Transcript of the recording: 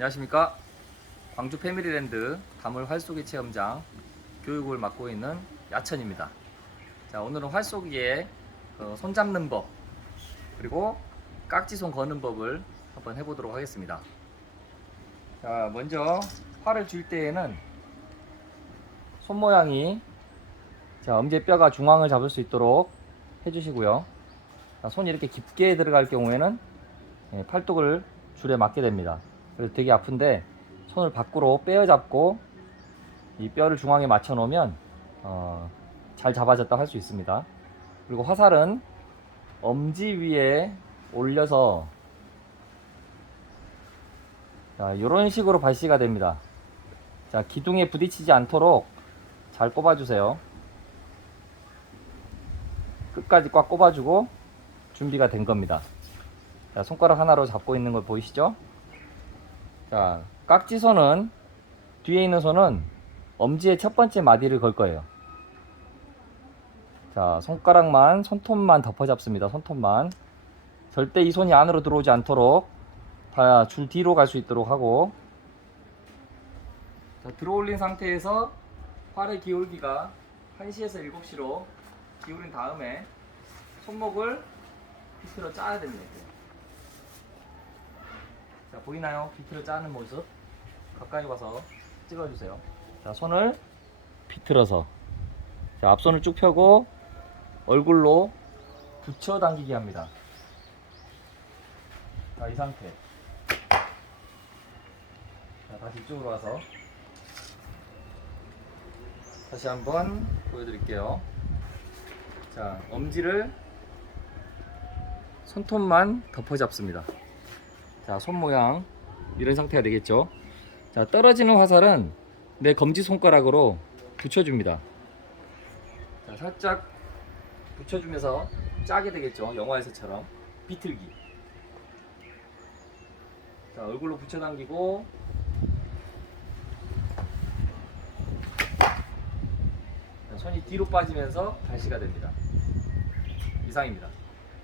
안녕하십니까? 광주 패밀리랜드 다물 활쏘기 체험장 교육을 맡고 있는 야천입니다. 자 오늘은 활쏘기의 어, 손 잡는 법 그리고 깍지손 거는 법을 한번 해보도록 하겠습니다. 자 먼저 활을 줄 때에는 손 모양이 자 엄지뼈가 중앙을 잡을 수 있도록 해주시고요. 자, 손이 이렇게 깊게 들어갈 경우에는 예, 팔뚝을 줄에 맞게 됩니다. 그래서 되게 아픈데 손을 밖으로 빼어 잡고 이 뼈를 중앙에 맞춰 놓으면 어, 잘 잡아졌다 할 수 있습니다. 그리고 화살은 엄지 위에 올려서 자, 이런 식으로 발시가 됩니다. 자, 기둥에 부딪히지 않도록 잘 꼽아주세요. 끝까지 꽉 꼽아주고 준비가 된 겁니다. 자, 손가락 하나로 잡고 있는 걸 보이시죠? 자, 깍지손은 뒤에 있는 손은 엄지의 첫 번째 마디를 걸 거예요. 자, 손가락만 손톱만 덮어 잡습니다. 손톱만. 절대 이 손이 안으로 들어오지 않도록 다 줄 뒤로 갈 수 있도록 하고 자, 들어올린 상태에서 팔의 기울기가 1시에서 7시로 기울인 다음에 손목을 비틀어 짜야 됩니다. 자 보이나요? 비틀어 짜는 모습 가까이 와서 찍어주세요. 자 손을 비틀어서 자 앞손을 쭉 펴고 얼굴로 붙여 당기기 합니다. 자 이 상태. 자 다시 이쪽으로 와서 다시 한번 보여드릴게요. 자 엄지를 손톱만 덮어 잡습니다. 자, 손 모양 이런 상태가 되겠죠. 자, 떨어지는 화살은 내 검지 손가락으로 붙여줍니다. 자, 살짝 붙여주면서 짜게 되겠죠. 영화에서처럼 비틀기. 자, 얼굴로 붙여당기고 자, 손이 뒤로 빠지면서 발시가 됩니다. 이상입니다.